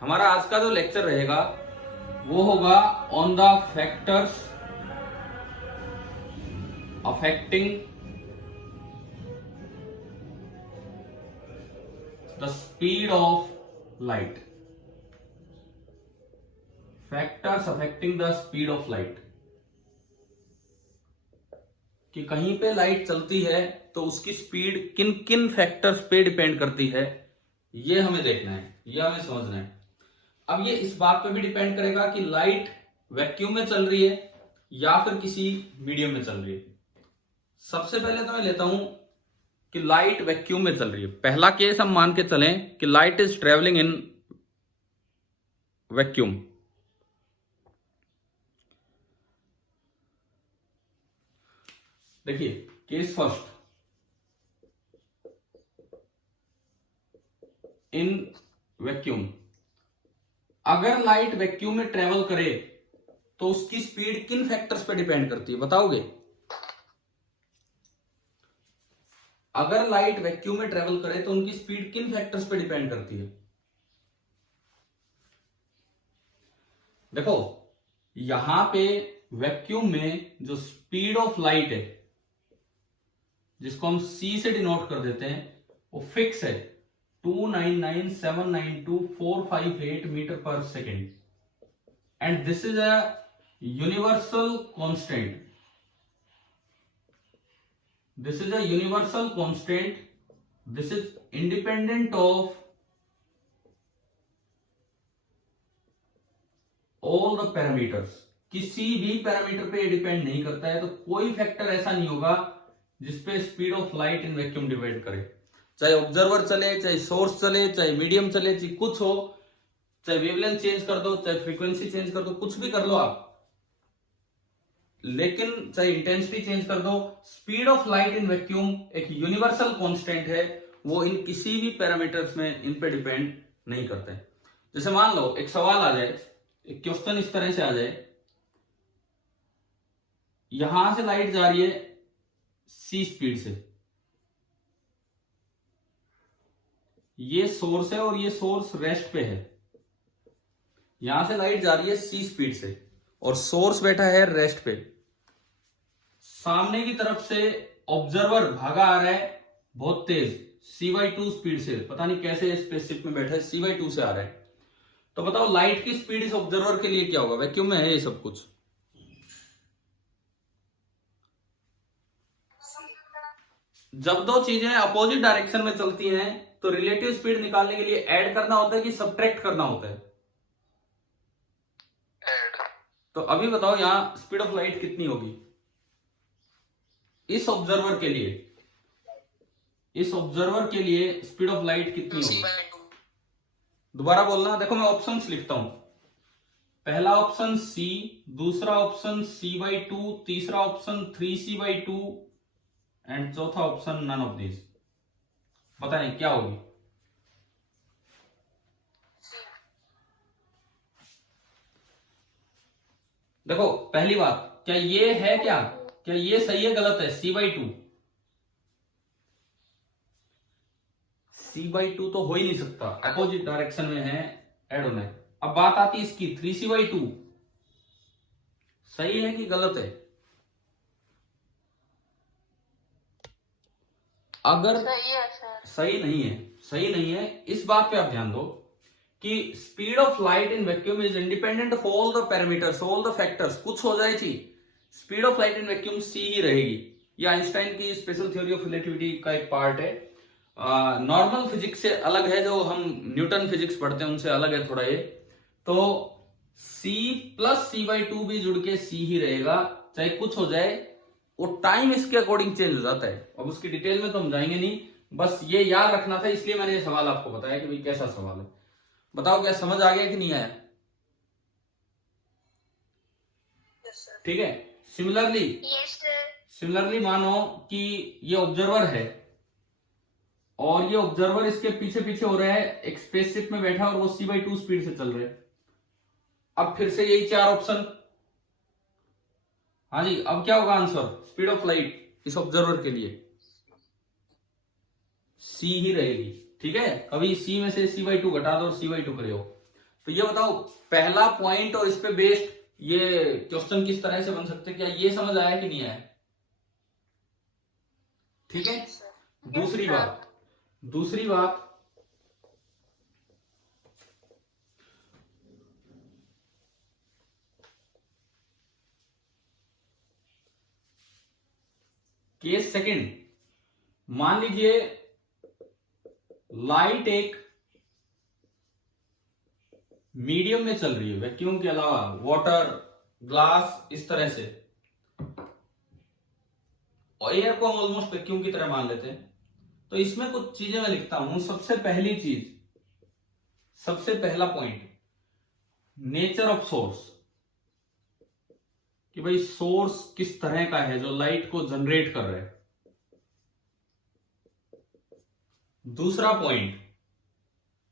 हमारा आज का जो लेक्चर रहेगा वो होगा on the factors affecting the speed of light. Factors affecting the speed of light, कि कहीं पे लाइट चलती है तो उसकी स्पीड किन किन फैक्टर्स पे डिपेंड करती है, ये हमें देखना है, ये हमें समझना है। अब ये इस बात पे भी डिपेंड करेगा कि लाइट वैक्यूम में चल रही है या फिर किसी मीडियम में चल रही है। सबसे पहले तो मैं लेता हूं कि लाइट वैक्यूम में चल रही है। पहला केस हम मान के चलें कि light is travelling in vacuum. देखिए केस फर्स्ट, इन वैक्यूम। अगर लाइट वैक्यूम में ट्रेवल करे तो उसकी स्पीड किन फैक्टर्स पे डिपेंड करती है, बताओगे? अगर लाइट वैक्यूम में ट्रेवल करे तो उनकी स्पीड किन फैक्टर्स पे डिपेंड करती है? देखो यहां पे वैक्यूम में जो स्पीड ऑफ लाइट है, जिसको हम c से डिनोट कर देते हैं, वो फिक्स है 299,792,458 मीटर पर second, and this is a universal constant. This is a universal constant. This is independent of all the parameters. किसी भी पैरामीटर पे डिपेंड नहीं करता है, तो कोई फैक्टर ऐसा नहीं होगा जिसपे speed of light in vacuum depend करे। चाहे ऑब्जर्वर चले, चाहे सोर्स चले, चाहे मीडियम चले, चाहे कुछ हो, चाहे वेवलेंथ चेंज कर दो, चाहे फ्रीक्वेंसी चेंज कर दो, कुछ भी कर लो आप, लेकिन चाहे इंटेंसिटी चेंज कर दो, speed of light in vacuum एक यूनिवर्सल कांस्टेंट है, वो इन किसी भी पैरामीटर्स में इन पे डिपेंड नहीं करते हैं। जैसे मान लो एक सवाल आ जाए, एक क्वेश्चन इस तरह से आ जाए, यहां से लाइट जा रही है c स्पीड से, ये सोर्स है और ये सोर्स रेस्ट पे है। यहां से लाइट जा रही है c स्पीड से और सोर्स बैठा है रेस्ट पे। सामने की तरफ से ऑब्जर्वर भागा आ रहा है बहुत तेज c/2 स्पीड से, पता नहीं कैसे स्पेसशिप में बैठा है, c/2 से आ रहा है। तो बताओ लाइट की स्पीड इस ऑब्जर्वर के लिए क्या होगा? वैक्यूम में है ये सब कुछ। जब दो चीजें अपोजिट डायरेक्शन में चलती हैं तो रिलेटिव स्पीड निकालने के लिए ऐड करना होता है कि सब्ट्रैक्ट करना होता है? तो अभी बताओ यहां स्पीड ऑफ लाइट कितनी होगी इस ऑब्जर्वर के लिए? इस ऑब्जर्वर के लिए स्पीड ऑफ लाइट कितनी होगी? दोबारा बोलना, देखो मैं ऑप्शंस लिखता हूं। पहला ऑप्शन c, दूसरा ऑप्शन c/2, तीसरा ऑप्शन 3c/2 एंड चौथा ऑप्शन नन ऑफ दिस। बताएं क्या होगी? देखो पहली बात, क्या ये है, क्या ये सही है गलत है? c/2, c/2 तो हो ही नहीं सकता, अपोजिट डायरेक्शन में है, ऐड होना है। अब बात आती है इसकी 3c/2, सही है कि गलत है? अगर सही है सर। सही नहीं है, सही नहीं है, इस बात पे आप ध्यान दो कि speed of light in vacuum is independent of all the parameters, all the factors. कुछ हो जाए चीज, speed of light in vacuum c ही रहेगी। ये आइंस्टाइन की स्पेशल थ्योरी ऑफ रिलेटिविटी का एक पार्ट है, नॉर्मल फिजिक्स से अलग है, जो हम न्यूटन फिजिक्स पढ़ते हैं उनसे अलग है थोड़ा ये। तो c प्लस c/2 भी जुड़ के c ही रहेगा, चाहे कुछ हो जाए। वो टाइम इसके अकॉर्डिंग चेंज हो जाता है, अब उसकी डिटेल में तो हम जाएंगे नहीं, बस ये याद रखना था, इसलिए मैंने ये सवाल आपको बताया कि भाई कैसा सवाल है। बताओ क्या समझ आ गया कि नहीं आया? ठीक है। सिमिलरली मानो कि ये ऑब्जर्वर है और ये ऑब्जर्वर इसके पीछे पीछे हो रहा है, एक स्पेसशिप में बैठा और वो c/2 स्पीड से चल रहे हैं। अब फिर से यही चार ऑप्शन, हाँ जी, अब क्या होगा आंसर? स्पीड ऑफ लाइट इस ऑब्जर्वर के लिए c ही रहेगी। ठीक है, कभी c में से c/2 घटा दो और c/2 करे हो। तो ये बताओ पहला पॉइंट और इस पे बेस्ड ये क्वेश्चन किस तरह से बन सकते हैं, क्या ये समझ आया कि नहीं आया? ठीक है। दूसरी बात केस सेकंड, मान लीजिए लाइट एक मीडियम में चल रही है, वैक्यूम के अलावा वाटर, ग्लास, इस तरह से, और एयर को हम ऑलमोस्ट वैक्यूम की तरह मान लेते हैं। तो इसमें कुछ चीजें मैं लिखता हूं। सबसे पहली चीज, सबसे पहला पॉइंट, नेचर ऑफ सोर्स, कि भाई सोर्स किस तरह का है जो लाइट को जनरेट कर रहा है। दूसरा पॉइंट,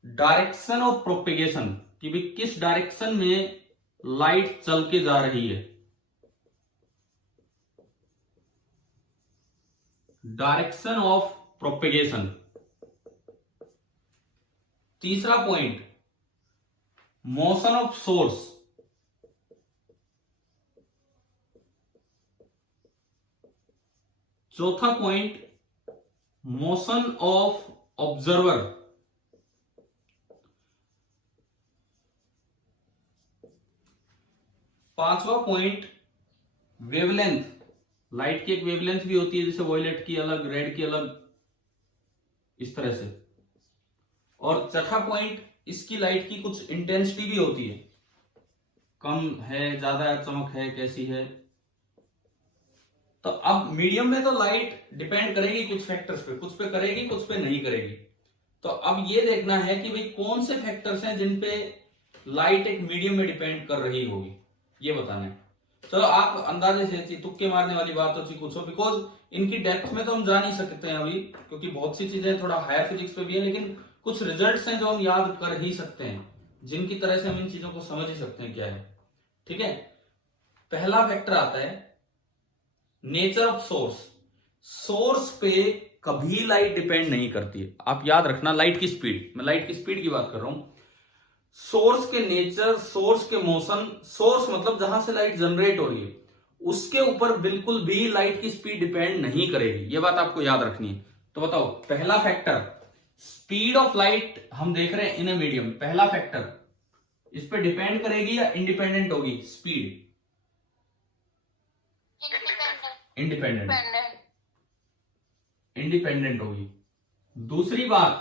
डायरेक्शन ऑफ प्रोपेगेशन, कि भाई किस डायरेक्शन में लाइट चल के जा रही है, डायरेक्शन ऑफ प्रोपेगेशन। तीसरा पॉइंट, मोशन ऑफ सोर्स। चौथा पॉइंट, मोशन ऑफ ऑब्जर्वर। पांचवा पॉइंट, वेवलेंथ। लाइट की एक वेवलेंथ भी होती है, जैसे वॉयलेट की अलग, रेड की अलग, इस तरह से। और छठा पॉइंट, इसकी लाइट की कुछ इंटेंसिटी भी होती है, कम है, ज्यादा चमक है, कैसी है। तो अब मीडियम में तो लाइट डिपेंड करेगी कुछ फैक्टर्स पे, कुछ पे करेगी, कुछ पे नहीं करेगी। तो अब ये देखना है कि भाई कौन से फैक्टर्स हैं जिन पे लाइट एक मीडियम में डिपेंड कर रही होगी, ये बताना है। चलो आप अंदाजे से तुक्के मारने वाली बात हो कुछ हो, बिकॉज इनकी डेप्थ में तो हम जा नहीं सकते हैं अभी, क्योंकि बहुत सी चीजें थोड़ा हायर फिजिक्स पे भी है, लेकिन कुछ रिजल्ट्स हैं जो हम याद कर ही सकते हैं, जिनकी तरह से हम इन चीजों को समझ ही सकते हैं क्या है। ठीक है। पहला फैक्टर आता है नेचर ऑफ सोर्स। सोर्स पे कभी लाइट डिपेंड नहीं करती है। आप याद रखना, लाइट की स्पीड, मैं लाइट की स्पीड की बात कर रहा हूं। सोर्स के नेचर, सोर्स के मोशन, सोर्स मतलब जहां से लाइट जनरेट हो रही है, उसके ऊपर बिल्कुल भी लाइट की स्पीड डिपेंड नहीं करेगी। ये बात आपको याद रखनी है। तो बताओ पहला फैक्टर, स्पीड ऑफ लाइट हम देख रहे हैं इन ए मीडियम, पहला फैक्टर इस पे डिपेंड करेगी या इंडिपेंडेंट होगी? स्पीड इंडिपेंडेंट होगी। दूसरी बात,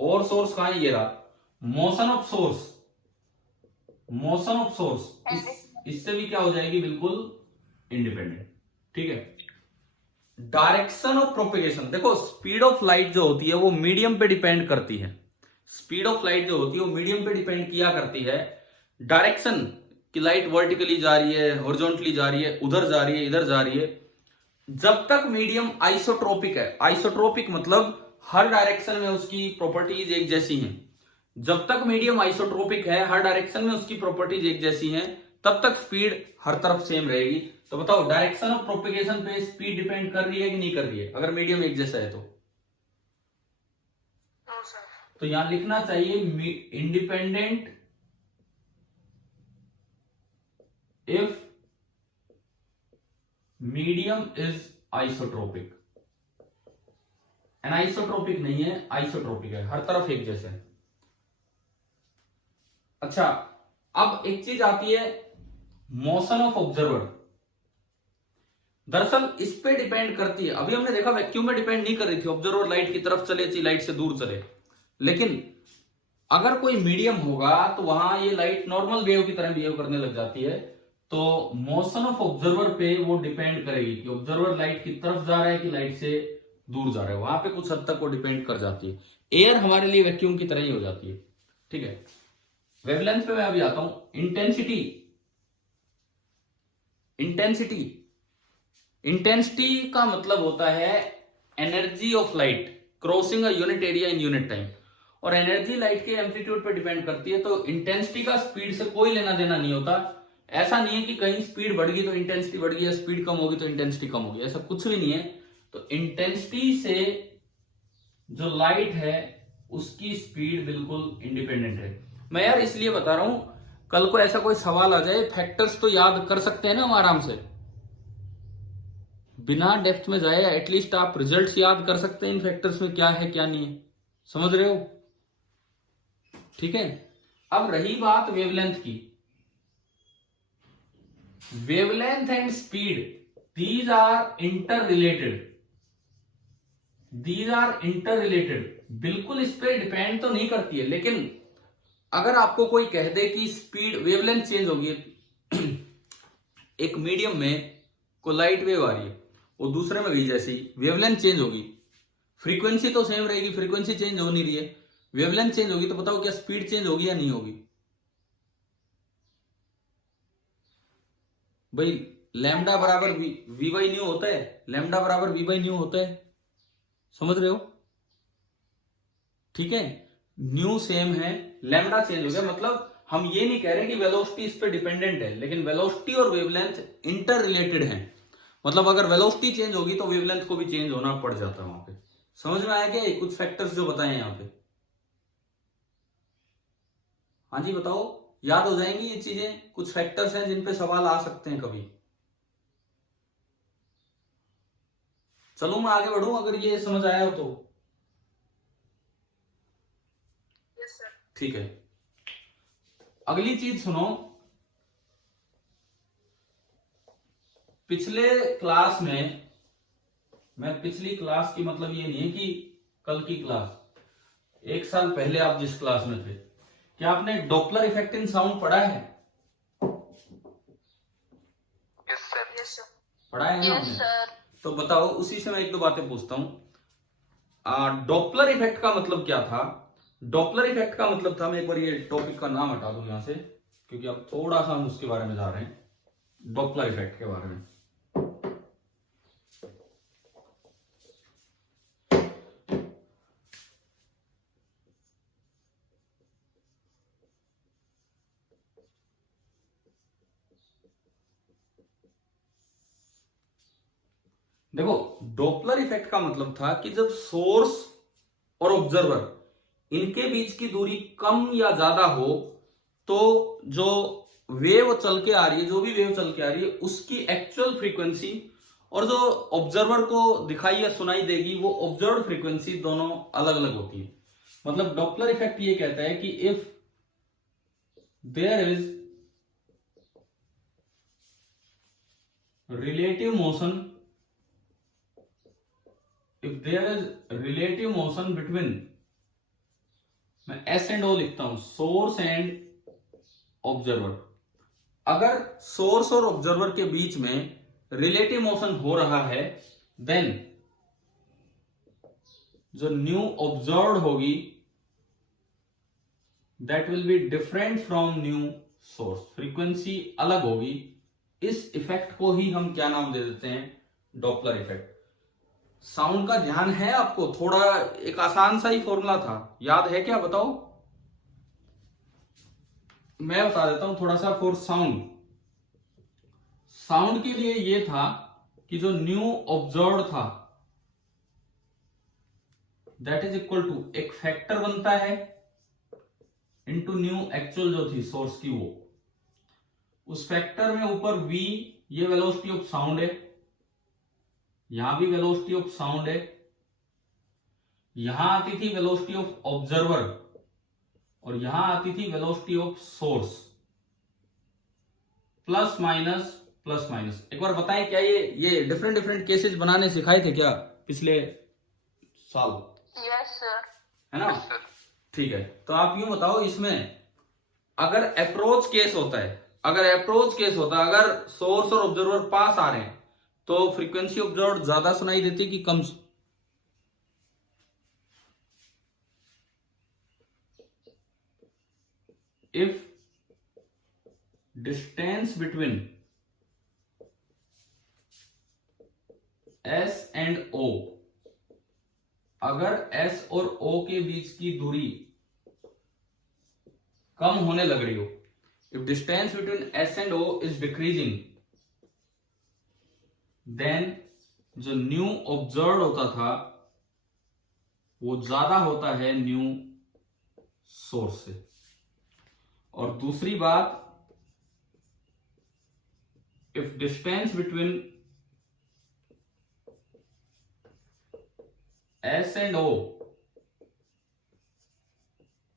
और सोर्स कहां है, ये रहा, motion of source. Motion of source इससे भी क्या हो जाएगी, बिल्कुल इंडिपेंडेंट। ठीक है। डायरेक्शन ऑफ प्रोपेगेशन, देखो स्पीड ऑफ लाइट जो होती है वो मीडियम पे डिपेंड करती है। स्पीड ऑफ लाइट जो होती है वो मीडियम पे डिपेंड किया करती है। डायरेक्शन कि लाइट वर्टिकली जा रही है, हॉरिजॉन्टली जा रही है, उधर जा रही है, इधर जा रही है, जब तक मीडियम आइसोट्रोपिक है। आइसोट्रोपिक मतलब हर डायरेक्शन में उसकी प्रॉपर्टीज एक जैसी हैं। जब तक मीडियम आइसोट्रोपिक है, हर डायरेक्शन में उसकी प्रॉपर्टीज एक जैसी हैं, तब तक स्पीड हर तरफ सेम रहेगी। तो बताओ डायरेक्शन ऑफ प्रोपेगेशन पे स्पीड डिपेंड कर रही है कि नहीं कर रही है, अगर मीडियम एक जैसा है तो? तो यहां लिखना चाहिए independent if medium is isotropic. Anisotropic नहीं है, आइसोट्रोपिक है, हर तरफ एक जैसे है। अच्छा, अब एक चीज आती है मोशन ऑफ ऑब्जर्वर। दरअसल इस पे डिपेंड करती है, अभी हमने देखा वैक्यूम में डिपेंड नहीं कर रही थी, ऑब्जर्वर लाइट की तरफ चले चाहिए, लाइट से दूर चले। लेकिन अगर कोई मीडियम होगा तो वहां ये लाइट नॉर्मल वेव की तरह बिहेव करने लग जाती है। तो मोशन ऑफ ऑब्जर्वर पे वो डिपेंड करेगी कि ऑब्जर्वर लाइट की तरफ जा रहा है कि लाइट से दूर जा रहा है, वहां पे कुछ हद तक वो डिपेंड कर जाती है। एयर हमारे लिए वैक्यूम की तरह ही हो जाती है। ठीक है। वेवलेंथ पे मैं अभी आता हूं। इंटेंसिटी, इंटेंसिटी का मतलब होता है energy of light crossing a unit area in unit time, और एनर्जी लाइट के एम्पलीट्यूड पे डिपेंड करती है। तो इंटेंसिटी का स्पीड से कोई लेना देना नहीं होता। ऐसा नहीं है कि कहीं स्पीड बढ़ गई तो इंटेंसिटी बढ़ गई, या स्पीड कम होगी तो इंटेंसिटी कम होगी, ऐसा कुछ भी नहीं है। तो इंटेंसिटी से जो लाइट है उसकी स्पीड बिल्कुल इंडिपेंडेंट है। मैं यार इसलिए बता रहा हूं, कल को ऐसा कोई सवाल आ जाए, फैक्टर्स तो याद कर सकते हैं ना हम आराम से, बिना डेप्थ में जाए एटलीस्ट आप रिजल्ट्स याद कर सकते हैं इन फैक्टर्स में क्या है क्या नहीं है। समझ रहे हो? ठीक है। अब रही बात वेवलेंथ की, wavelength and speed, these are interrelated, these are interrelated. बिल्कुल इस पे डिपेंड तो नहीं करती है, लेकिन अगर आपको कोई कह दे कि स्पीड वेवलेंथ चेंज होगी, एक मीडियम में को लाइट वेव आ रही है, वो दूसरे में गई, जैसी वेवलेंथ चेंज होगी, फ्रीक्वेंसी तो सेम रहेगी, फ्रीक्वेंसी चेंज हो नहीं रही है, वेवलेंथ चेंज होगी, तो बताओ क्या स्पीड चेंज होगी या नहीं होगी? भाई लैम्डा बराबर वी बाई न्यू होता है, लैम्डा बराबर वी बाई न्यू होता है। समझ रहे हो? ठीक है, न्यू सेम है, लैम्डा चेंज हो गया, मतलब हम ये नहीं कह रहे कि वेलोसिटी इस पे डिपेंडेंट है, लेकिन वेलोसिटी और वेवलेंथ इंटर रिलेटेड है। मतलब अगर वेलोसिटी चेंज होगी तो वेवलेंथ को भी चेंज होना पड़ जाता है वहां पे। समझ में आया क्या ये कुछ फैक्टर्स जो बताए यहां पे? हाँ जी बताओ, याद हो जाएंगी ये चीजें? कुछ फैक्टर्स हैं जिन पे सवाल आ सकते हैं कभी। चलो मैं आगे बढ़ूं अगर ये समझ आया हो तो। ठीक है, अगली चीज सुनो। पिछले क्लास में, मैं पिछली क्लास की मतलब ये नहीं है कि कल की क्लास, एक साल पहले आप जिस क्लास में थे, क्या आपने डॉपलर इफेक्ट इन साउंड पढ़ा है? Yes sir. पढ़ा है ना आपने? तो बताओ, उसी से मैं एक दो बातें पूछता हूं। डॉपलर इफेक्ट का मतलब क्या था? डॉपलर इफेक्ट का मतलब था, मैं एक बार ये टॉपिक का नाम हटा दूं यहां से, क्योंकि अब थोड़ा सा हम उसके बारे में जा रहे हैं, डॉपलर इफेक्ट के बारे में। देखो, डॉपलर इफेक्ट का मतलब था कि जब सोर्स और ऑब्जर्वर इनके बीच की दूरी कम या ज्यादा हो, तो जो वेव चल के आ रही है, जो भी वेव चल के आ रही है, उसकी एक्चुअल फ्रीक्वेंसी और जो ऑब्जर्वर को दिखाई या सुनाई देगी, वो ऑब्जर्व फ्रीक्वेंसी दोनों अलग अलग होती है। मतलब डॉपलर इफेक्ट ये कहता है कि if there is relative motion, if there is relative motion between, मैं एस एंड ओ लिखता हूं, सोर्स एंड ऑब्जर्वर, अगर सोर्स और ऑब्जर्वर के बीच में रिलेटिव मोशन हो रहा है, देन जो न्यू ऑब्जर्व होगी that will be different from new source, frequency अलग होगी। इस इफेक्ट को ही हम क्या नाम दे देते हैं? Doppler effect. साउंड का ध्यान है आपको? थोड़ा एक आसान सा ही फॉर्मूला था, याद है क्या? बताओ, मैं बता देता हूं थोड़ा सा। फॉर साउंड, साउंड के लिए ये था कि जो न्यू ऑब्जर्व था दैट इज इक्वल टू, एक फैक्टर बनता है इनटू न्यू एक्चुअल जो थी सोर्स की, वो उस फैक्टर में ऊपर v, ये वेलोसिटी ऑफ साउंड है, यहां भी वेलोसिटी ऑफ साउंड है, यहां आती थी वेलोसिटी ऑफ ऑब्जर्वर, और यहां आती थी velocity of source, plus minus plus minus. एक बार बताएं, क्या ये डिफरेंट डिफरेंट केसेस बनाने सिखाए थे क्या पिछले साल? Yes sir. है ना? ठीक है, तो आप यूं बताओ, इसमें अगर अप्रोच केस होता है, अगर सोर्स और ऑब्जर्वर पास आ रहे हैं, तो फ्रीक्वेंसी ऑब्जर्व ज्यादा सुनाई देती कि कम? If distance between S and O, अगर एस और ओ के बीच की दूरी कम होने लग रही हो, if distance between S and O is decreasing, then जो न्यू ऑब्जर्व होता था वो ज्यादा होता है न्यू सोर्स से। और दूसरी बात, if distance between S and O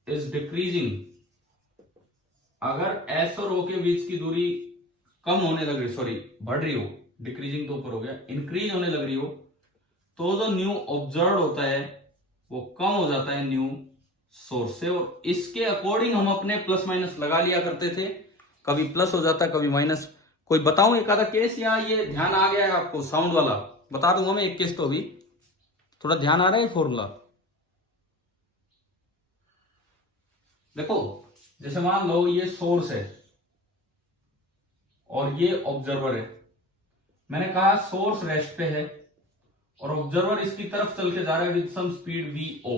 is decreasing, अगर S और O के बीच की दूरी कम होने लग रही, सॉरी बढ़ रही हो, डिक्रीजिंग तो ऊपर हो गया, इंक्रीज होने लग रही हो, तो जो न्यू ऑब्जर्व होता है वो कम हो जाता है न्यू सोर्स से, और इसके अकॉर्डिंग हम अपने प्लस माइनस लगा लिया करते थे, कभी प्लस हो जाता कभी माइनस। कोई बताऊं एक आधा केस, या ये ध्यान आ गया है आपको? साउंड वाला बता दूंगा मैं एक केस, तो अभी थोड़ा ध्यान आ रहा है फॉर्मूला। देखो जैसे मान लो ये सोर्स है और ये ऑब्जर्वर है, मैंने कहा सोर्स रेस्ट पे है और ऑब्जर्वर इसकी तरफ चल के जा रहा है विद सम स्पीड vo।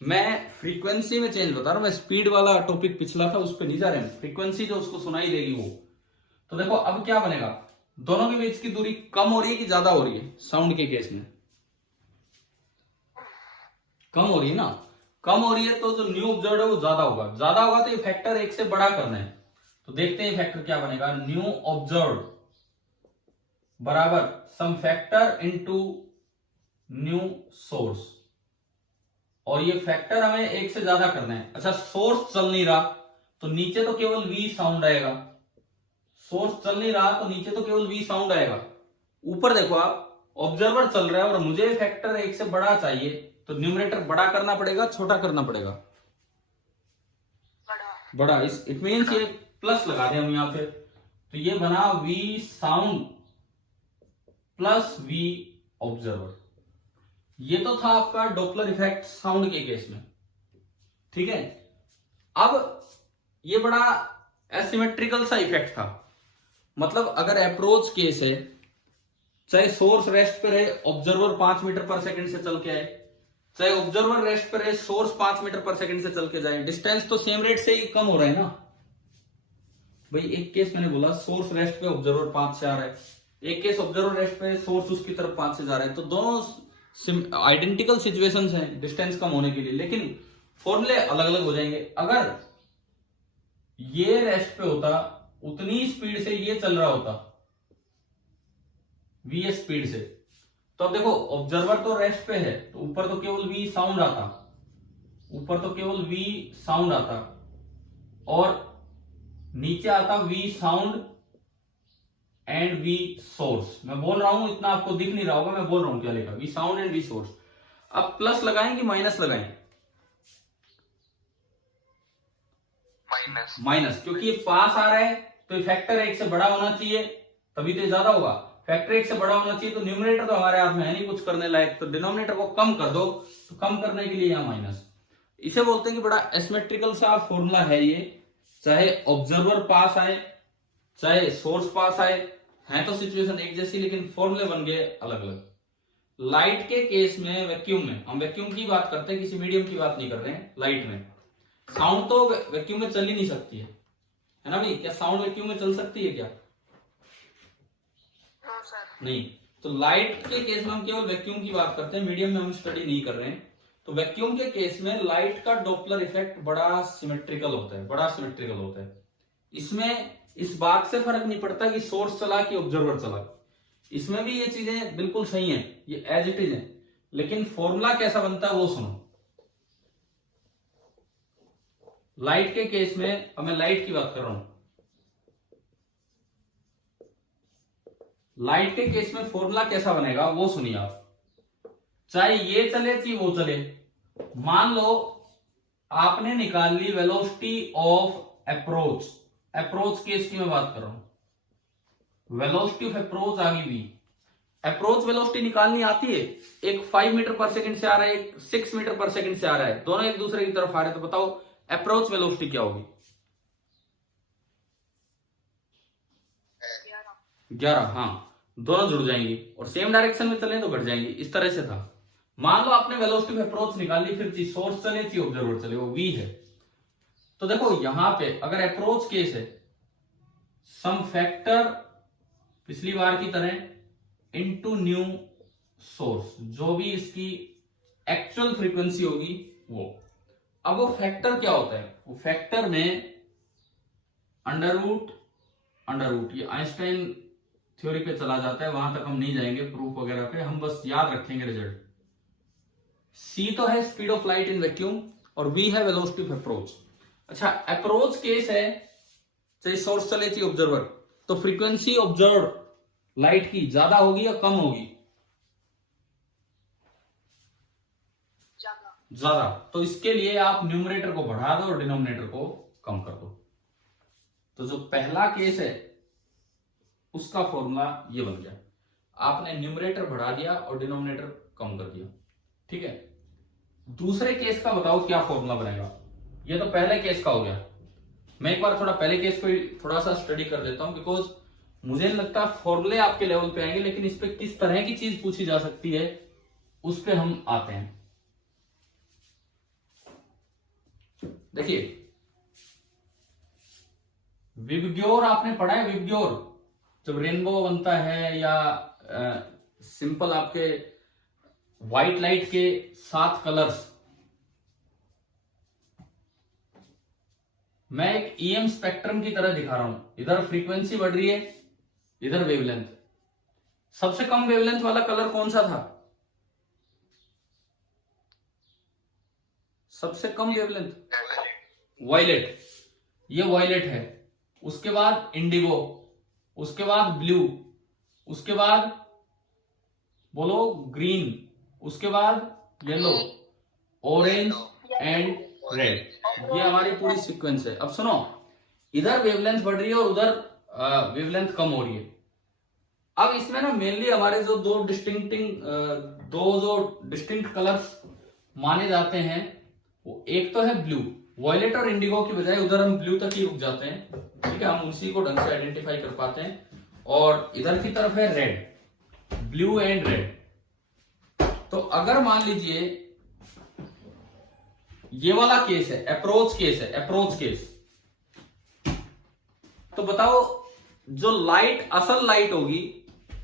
मैं फ्रीक्वेंसी में चेंज बता रहा हूं, मैं स्पीड वाला टॉपिक पिछला था उस पर नहीं जा रहे हैं, फ्रीक्वेंसी जो उसको सुनाई देगी वो। तो देखो अब क्या बनेगा, दोनों के बीच की दूरी कम हो रही है कि ज्यादा हो रही है? साउंड के केस में कम हो रही है ना, कम हो रही है तो जो न्यू ऑब्जर्व है वो ज्यादा होगा, ज्यादा होगा तो ये फैक्टर एक से बड़ा करना है। तो देखते हैं फैक्टर क्या बनेगा, न्यू ऑब्जर्व बराबर some factor into nu source, और ये फैक्टर हमें एक से ज्यादा करना है। अच्छा सोर्स चल नहीं रहा तो नीचे तो केवल V साउंड आएगा, सोर्स चल नहीं रहा तो नीचे तो केवल V साउंड आएगा। ऊपर देखो आप, ऑब्जर्वर चल रहा है और मुझे फैक्टर एक से बड़ा चाहिए, तो न्यूमरेटर बड़ा करना पड़ेगा छोटा करना पड़ेगा? बड़ा। इस इट मीन्स ये प्लस लगा दें हम यहां पे, तो ये बना V sound plus V observer. ये तो था आपका डॉपलर इफेक्ट साउंड के केस में, ठीक है। अब ये बड़ा एसिमेट्रिकल सा इफेक्ट था, मतलब अगर अप्रोच केस है, चाहे सोर्स रेस्ट पर है, ऑब्जर्वर 5 मीटर पर सेकंड से चल के आए, चाहे ऑब्जर्वर रेस्ट पर है, सोर्स 5 मीटर पर सेकंड से चल के जाए, डिस्टेंस तो सेम रेट से ही कम हो रहा है ना भाई। एक केस मैंने बोला सोर्स रेस्ट पे ऑब्जर्वर 5 से आ रहा है, एक केस ऑब्जर्वर रेस्ट पे सोर्स उसकी तरफ 5 से जा रहा है, तो दोनों आइडेंटिकल सिचुएशंस हैं डिस्टेंस कम होने के लिए, लेकिन फॉर्मूले अलग अलग हो जाएंगे। अगर ये रेस्ट पे होता उतनी स्पीड से ये चल रहा होता v स्पीड से, तो अब देखो ऑब्जर्वर तो रेस्ट पे है तो ऊपर तो केवल v साउंड आता, ऊपर तो केवल v साउंड आता, और नीचे आता v sound and v source. मैं बोल रहा हूं इतना आपको दिख नहीं रहा होगा, मैं बोल रहा हूं क्या लिखा, v sound and v source. अब प्लस लगाएं कि माइनस लगाएं? माइनस। माइनस, क्योंकि ये पास आ रहा है तो ये फैक्टर एक से बड़ा होना चाहिए, तभी तो ज्यादा होगा। फैक्टर एक से बड़ा होना चाहिए तो न्यूमरेटर तो हमारे हाथ में है नहीं कुछ करने लायक, तो डिनोमिनेटर को कम कर दो, तो कम करने के लिए यहाँ माइनस। इसे बोलते हैं कि बड़ा एसिमेट्रिकल सा फॉर्मूला है ये, चाहे ऑब्जर्वर पास आए चाहे सोर्स पास आए, है तो सिचुएशन एक जैसी लेकिन फॉर्मूले बन गए अलग अलग। लाइट के केस में, वैक्यूम में, हम वैक्यूम की बात करते हैं, किसी मीडियम की बात नहीं कर रहे हैं। लाइट में साउंड तो वैक्यूम में चल ही नहीं सकती है ना भाई? क्या साउंड वैक्यूम में चल सकती है क्या? नहीं। तो लाइट के केस में हम केवल वैक्यूम की बात करते हैं, मीडियम में हम स्टडी नहीं कर रहे हैं। तो वैक्यूम के केस में लाइट का डॉपलर इफेक्ट बड़ा सिमेट्रिकल होता है, बड़ा सिमेट्रिकल होता है। इसमें इस बात से फर्क नहीं पड़ता कि सोर्स चला कि ऑब्जर्वर चला, इसमें भी ये चीजें बिल्कुल सही हैं, ये एज इट इज है, लेकिन फॉर्मूला कैसा बनता है वो सुनो। लाइट के केस में, अब मैं लाइट की बात कर रहा हूं, लाइट के केस में फॉर्मूला कैसा बनेगा वो सुनिए आप। चाहे ये चले चाहे वो चले, मान लो आपने निकाल ली velocity of approach, approach case की मैं बात कर रहा हूं, वेलोसिटी ऑफ अप्रोच आ गई v। अप्रोच वेलोसिटी निकालनी आती है, एक 5 मीटर पर सेकंड से आ रहा है, एक 6 मीटर पर सेकंड से आ रहा है, दोनों एक दूसरे की तरफ आ रहे हैं, तो बताओ अप्रोच वेलोसिटी क्या होगी? 11। हाँ, दोनों जुड़ जाएंगी और सेम डायरेक्शन में चले तो घट जाएंगी, इस तरह से था। मान लो आपने वेलोसिटी ऑफ अप्रोच निकाल ली, फिर चाहे सोर्स चले चाहे ऑब्जर्वर चले, वो v है। तो देखो यहां पे अगर अप्रोच केस है, सम फैक्टर पिछली बार की तरह इनटू न्यू सोर्स, जो भी इसकी एक्चुअल फ्रीक्वेंसी होगी वो। अब वो फैक्टर क्या होता है? वो फैक्टर में अंडर रूट ये आइंस्टाइन थ्योरी पे चला जाता है, वहां तक हम नहीं जाएंगे प्रूफ वगैरह पे, हम बस याद रखेंगे रिजल्ट। सी तो है speed of light in vacuum और वी है वेलोसिटी ऑफ अप्रोच। अच्छा, अप्रोच केस है, चाहे सोर्स चले चाहे ऑब्जर्वर, तो फ्रीक्वेंसी ऑब्जर्व लाइट की ज्यादा होगी या कम होगी? ज्यादा। तो इसके लिए आप न्यूमरेटर को बढ़ा दो और डिनोमिनेटर को कम कर दो। तो जो पहला केस है उसका फॉर्मूला ये बन गया, आपने न्यूमरेटर बढ़ा दिया और डिनोमिनेटर कम कर दिया, ठीक है। दूसरे केस का बताओ क्या फॉर्मूला बनेगा? ये तो पहले केस का हो गया। मैं एक बार थोड़ा पहले केस को थोड़ा सा स्टडी कर देता हूं, बिकॉज मुझे नहीं लगता फॉर्मूले आपके लेवल पे आएंगे, लेकिन इस पे किस तरह की चीज पूछी जा सकती है उस पे हम आते हैं। देखिए, विबग्योर आपने पढ़ा है? विबग्योर जब रेनबो बनता है या सिंपल आपके व्हाइट लाइट के 7 कलर्स, मैं एक ईएम स्पेक्ट्रम की तरह दिखा रहा हूं, इधर फ्रीक्वेंसी बढ़ रही है, इधर वेवलेंथ। सबसे कम वेवलेंथ वाला कलर कौन सा था? सबसे कम वेवलेंथ वायलेट, ये वायलेट है। उसके बाद इंडिगो, उसके बाद ब्लू, उसके बाद बोलो ग्रीन, उसके बाद येलो, ऑरेंज एंड रेड। ये हमारी पूरी सीक्वेंस है। अब सुनो, इधर वेवलेंथ बढ़ रही है और उधर वेवलेंथ कम हो रही है। अब इसमें ना मेनली हमारे जो दो डिस्टिंक्ट कलर्स माने जाते हैं, वो एक तो है ब्लू, वॉयलेट और इंडिगो की बजाय उधर हम ब्लू तक ही रुक जाते हैं, ठीक है, हम उसी को ढंग से आइडेंटिफाई कर पाते हैं। और इधर की तरफ है रेड, ब्लू एंड रेड। तो अगर मान लीजिए ये वाला केस है, अप्रोच केस है, अप्रोच केस, तो बताओ जो लाइट असल लाइट होगी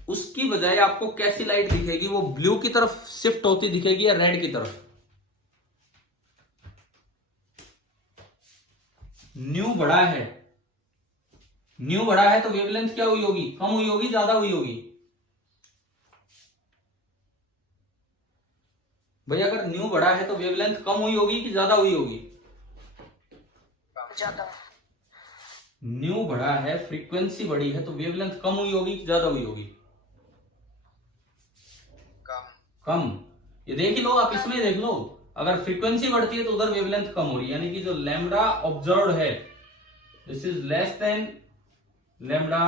उसकी बजाय आपको कैसी लाइट दिखेगी? वो ब्लू की तरफ शिफ्ट होती दिखेगी या रेड की तरफ? न्यू बढ़ा है, न्यू बढ़ा है तो वेवलेंथ क्या हुई होगी? कम हुई होगी, ज्यादा हुई होगी? भाई अगर न्यू बढ़ा है तो वेवलेंथ कम हुई होगी कि ज्यादा हुई होगी? ज्यादा। न्यू बढ़ा है, फ्रीक्वेंसी बढ़ी है, तो वेवलेंथ कम हुई होगी कि ज्यादा हुई होगी? कम। ये देख लो, आप इसमें देख लो, अगर फ्रीक्वेंसी बढ़ती है तो उधर वेवलेंथ कम हो रही है, यानी कि जो लैम्डा ऑब्जर्व्ड है this is less than lambda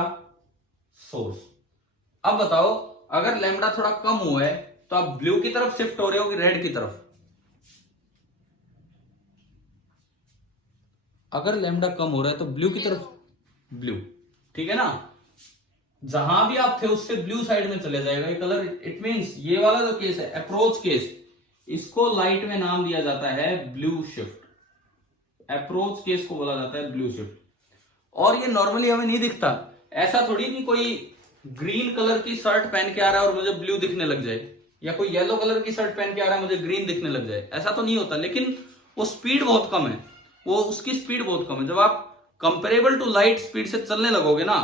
source. अब बताओ, अगर लैम्डा थोड़ा कम हुआ है तो आप ब्लू की तरफ शिफ्ट हो रहे हो कि रेड की तरफ? अगर लैम्डा कम हो रहा है तो ब्लू की तरफ, ब्लू, ठीक है ना। जहां भी आप थे उससे ब्लू साइड में चले जाएगा ये कलर। इट मींस ये वाला जो केस है अप्रोच केस, इसको लाइट में नाम दिया जाता है ब्लू शिफ्ट। अप्रोच केस को बोला जाता है ब्लू शिफ्ट। और ये नॉर्मली हमें नहीं दिखता, ऐसा थोड़ी कि कोई ग्रीन कलर की शर्ट पहन के आ रहा है और मुझे ब्लू दिखने लग जाए, या कोई येलो कलर की शर्ट पहन के आ रहा है मुझे ग्रीन दिखने लग जाए, ऐसा तो नहीं होता। लेकिन वो स्पीड बहुत कम है, वो उसकी स्पीड बहुत कम है। जब आप कंपेरेबल टू लाइट स्पीड से चलने लगोगे ना,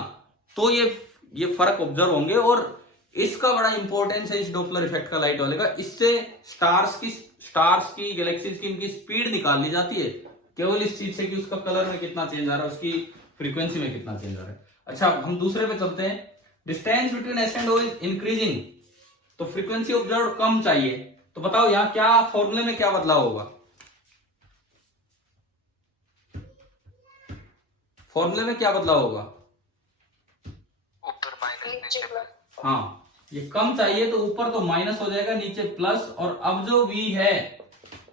तो ये फर्क ऑब्जर्व होंगे। और इसका बड़ा इंपॉर्टेंस है इस डॉपलर इफेक्ट का, लाइट वाले का। इससे स्टार्स की गैलेक्सीज की इनकी स्पीड निकाल ली जाती है, केवल इस चीज से कि उसका कलर में कितना चेंज आ रहा है, उसकी फ्रीक्वेंसी में कितना चेंज आ रहा है। अच्छा, हम दूसरे पे चलते हैं। Distance between S and O is increasing, तो फ्रीक्वेंसी ऑब्जर्व कम चाहिए, तो बताओ यहां क्या फॉर्मूले में क्या बदलाव होगा? फॉर्मूले में क्या बदलाव होगा? ऊपर माइनस, नीचे प्लस। हाँ, ये कम चाहिए तो ऊपर तो माइनस हो जाएगा, नीचे प्लस। और अब जो v है,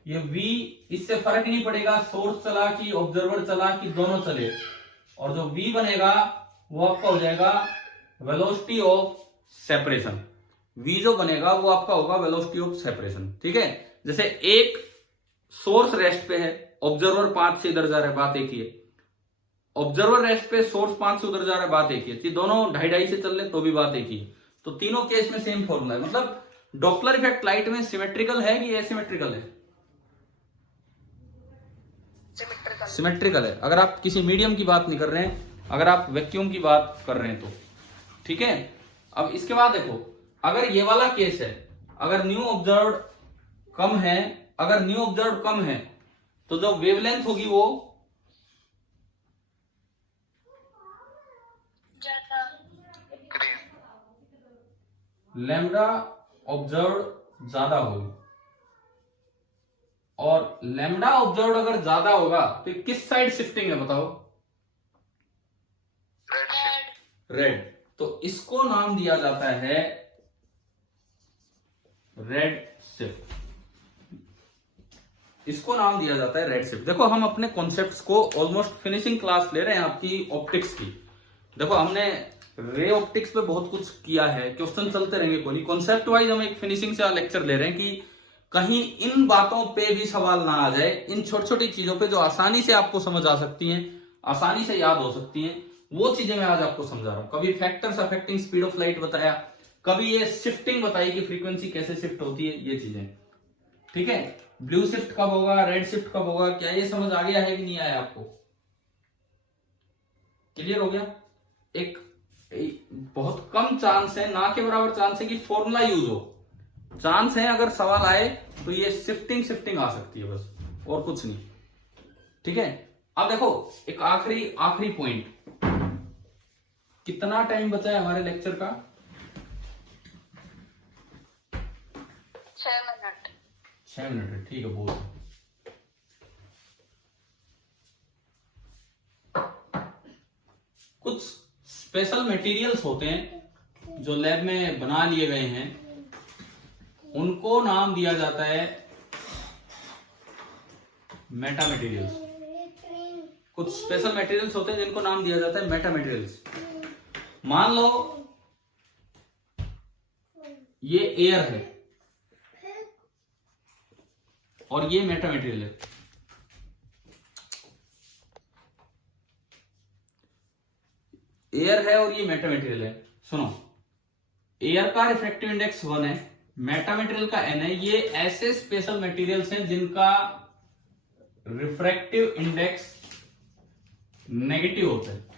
ये v, इससे फर्क नहीं पड़ेगा सोर्स चला कि ऑब्जर्वर चला कि दोनों चले। और जो v बनेगा वो आपका हो जाएगा वेलोसिटी ऑफ सेपरेशन। v जो बनेगा वो आपका होगा वेलोसिटी ऑफ सेपरेशन, ठीक है। जैसे एक सोर्स रेस्ट पे है, ऑब्जर्वर 5 से इधर जा रहा है, बात एक ही है। ऑब्जर्वर रेस्ट पे, सोर्स 5 से उधर जा रहा है, बात एक ही है। दोनों 2.5 से चल रहे तो भी बात एक ही है। तो तीनों केस में सेम फॉर्मूला है। मतलब डॉपलर इफेक्ट लाइट में सिमेट्रिकल है कि एसिमेट्रिकल है? सिमेट्रिकल है। अगर आप किसी मीडियम की बात नहीं कर रहे हैं, अगर आप वैक्यूम की बात कर रहे हैं तो ठीक है। अब इसके बाद देखो, अगर ये वाला केस है, अगर न्यू ऑब्जर्व्ड कम है, अगर न्यू ऑब्जर्व्ड कम है तो जो वेवलेंथ होगी वो लैम्डा ऑब्जर्व्ड ज्यादा होगी, और लैम्डा ऑब्जर्व्ड अगर ज्यादा होगा तो किस साइड शिफ्टिंग है बताओ? रेड। तो इसको नाम दिया जाता है रेड शिफ्ट, इसको नाम दिया जाता है रेड शिफ्ट। देखो हम अपने कॉन्सेप्ट्स को ऑलमोस्ट फिनिशिंग क्लास ले रहे हैं आपकी ऑप्टिक्स की। देखो हमने रे ऑप्टिक्स पे बहुत कुछ किया है, क्वेश्चन चलते रहेंगे, कोई कॉन्सेप्ट वाइज हम एक फिनिशिंग से लेक्चर ले रहे हैं कि कहीं इन बातों पे भी सवाल ना आ जाए, इन छोटी छोटी चीजों पे जो आसानी से आपको समझ आ सकती हैं, आसानी से याद हो सकती हैं, वो चीजें मैं आज आपको समझा रहा हूं। कभी factors affecting speed of light बताया, कभी ये शिफ्टिंग बताई कि फ्रीक्वेंसी कैसे शिफ्ट होती है, ये चीजें ठीक है। ब्लू शिफ्ट कब होगा, रेड शिफ्ट कब होगा, क्या ये समझ आ गया है कि नहीं आया आपको? क्लियर हो गया? एक बहुत कम चांस है, ना के बराबर चांस है कि फॉर्मूला यूज हो, चांस है अगर सवाल आए तो ये शिफ्टिंग आ सकती है, बस और कुछ नहीं, ठीक है। अब देखो एक आखिरी पॉइंट, कितना टाइम बचा है हमारे लेक्चर का? 6 मिनट, ठीक है। बहुत कुछ स्पेशल मटेरियल्स होते हैं जो लैब में बना लिए गए हैं, उनको नाम दिया जाता है मेटा मटेरियल्स। कुछ स्पेशल मटेरियल्स होते हैं जिनको नाम दिया जाता है मेटा मटेरियल्स। मान लो ये एयर है और ये मेटा मटेरियल है, एयर है और ये मेटा मटेरियल है। सुनो, एयर का रिफ्रैक्टिव इंडेक्स 1 है, मेटा मटेरियल का n है। ये ऐसे स्पेशल मटेरियल्स हैं जिनका रिफ्रैक्टिव इंडेक्स नेगेटिव होता है।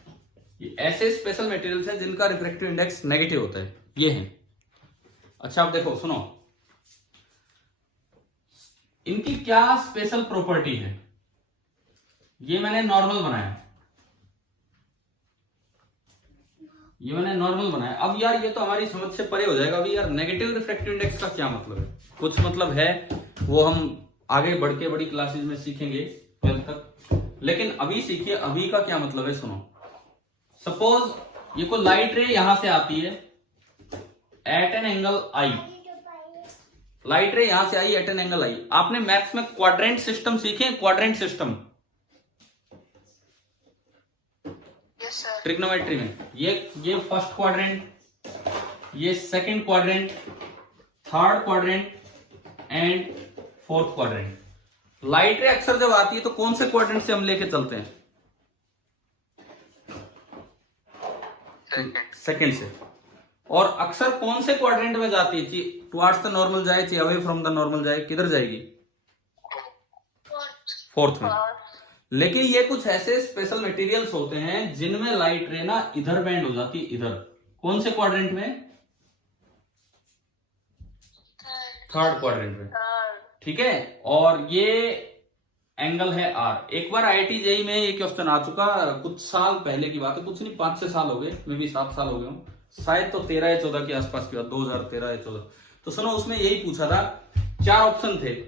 ये ऐसे स्पेशल मटेरियल्स हैं जिनका रिफ्रैक्टिव इंडेक्स नेगेटिव होता है, ये है। अच्छा अब देखो, सुनो, इनकी क्या स्पेशल प्रॉपर्टी है। ये मैंने नॉर्मल बनाया, ये मैंने नॉर्मल बनाया। अब यार ये तो हमारी समझ से परे हो जाएगा। अभी यार नेगेटिव रिफ्रैक्टिव इंडेक्स का क्या मतलब है? कुछ मतलब है, वो हम आगे बढ़ के बड़ी क्लासेस में सीखेंगे 12th तक, लेकिन अभी सीखिए अभी का क्या मतलब है। सुनो, सपोज ये कोई लाइट रे यहां से आती है at an angle I, light ray यहां से आई एट एन एंगल आई। आपने मैथ्स में क्वाड्रेंट सिस्टम सीखे? क्वाड्रेंट सिस्टम ट्रिग्नोमेट्री में, ये फर्स्ट क्वाड्रेंट, ये second quadrant, third quadrant and fourth quadrant. Light ray अक्सर जब आती है तो कौन से क्वाड्रेंट से हम लेके चलते हैं? सेकंड से। और अक्सर कौन से क्वाड्रेंट में जाती है? टुवर्ड्स द नॉर्मल जाए चाहे अवे फ्रॉम द नॉर्मल जाए, किधर जाएगी? फोर्थ में। लेकिन ये कुछ ऐसे स्पेशल मटेरियल्स होते हैं जिनमें लाइट रे ना इधर बेंड हो जाती है, इधर। कौन से क्वाड्रेंट में? थर्ड क्वाड्रेंट में, ठीक है। और ये एंगल है आर। एक बार आईआईटी जेईई में ये क्वेश्चन आ चुका, कुछ साल पहले की बात है, कुछ नहीं 5-6 साल हो गए, मे भी 7 साल हो गए हूं शायद, तो 13 या 14 के आसपास की बात, 2013 या 14। तो सुनो, उसमें यही पूछा था, 4 ऑप्शन थे,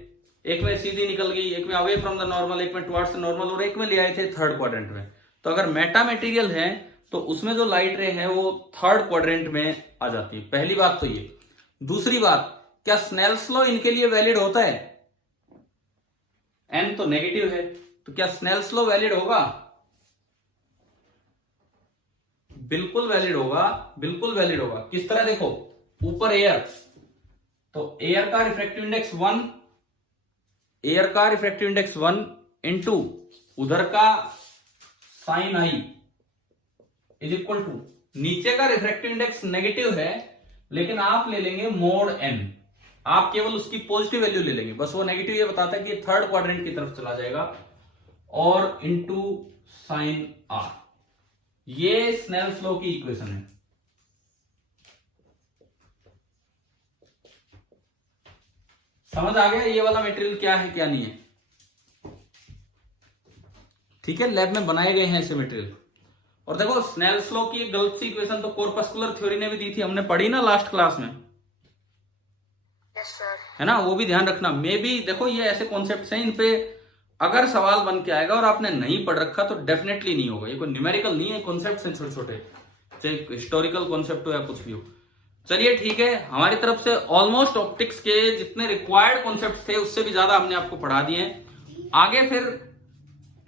एक में सीधी निकल गई, एक में अवे फ्रॉम द नॉर्मल, एक में टुवर्ड्स द नॉर्मल, और एक में ले आए थे थर्ड क्वाड्रेंट में। तो अगर मेटा मटेरियल है तो उसमें जो लाइट रे है वो थर्ड क्वाड्रेंट में आ जाती है। पहली बात तो ये। दूसरी बात, क्या स्नेल्स लॉ इनके लिए वैलिड होता है? एन तो नेगेटिव है, तो क्या स्नेल्स लॉ वैलिड होगा? बिल्कुल वैलिड होगा, बिल्कुल वैलिड होगा। किस तरह? देखो, ऊपर एयर, तो एयर का रिफ्रैक्टिव इंडेक्स 1, एयर का रिफ्रैक्टिव इंडेक्स 1 इंटू उधर का sine I is equal to, नीचे का रिफ्रैक्टिव इंडेक्स नेगेटिव है लेकिन आप ले लेंगे मोड एन, आप केवल उसकी पॉजिटिव वैल्यू ले लेंगे, बस वो नेगेटिव ये बताता है कि थर्ड क्वाड्रेंट की तरफ चला जाएगा। और इनटू साइन आर। ये स्नेल्स लॉ की इक्वेशन है। समझ आ गया ये वाला मटेरियल क्या है क्या नहीं है? ठीक है, लैब में बनाए गए हैं ऐसे मटेरियल। और देखो स्नेल्स लॉ की एक गलत सी इक्वेशन तो कॉर्पस्कुलर थ्योरी ने भी दी थी, हमने पढ़ी ना लास्ट क्लास में, यस सर। है ना, वो भी ध्यान रखना। मे भी देखो ये ऐसे कॉन्सेप्ट हैं, इन पे अगर सवाल बन के आएगा और आपने नहीं पढ़ रखा तो डेफिनेटली नहीं होगा। ये कोई न्यूमेरिकल नहीं है, कॉन्सेप्ट हैं छोटे छोटे, चाहे हिस्टोरिकल कॉन्सेप्ट हो या कुछ भी हो। चलिए ठीक है, हमारी तरफ से ऑलमोस्ट ऑप्टिक्स के जितने रिक्वायर्ड कॉन्सेप्ट थे उससे भी ज्यादा हमने आपको पढ़ा दिए हैं। आगे फिर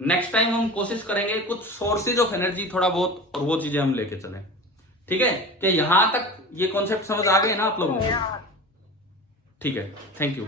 नेक्स्ट टाइम हम कोशिश करेंगे कुछ सोर्सेज ऑफ एनर्जी थोड़ा बहुत, और वो चीजें हम लेके चलें। ठीक है, क्या यहां तक ये कॉन्सेप्ट समझ आ गए ना आप लोगों को? ठीक है, थैंक यू।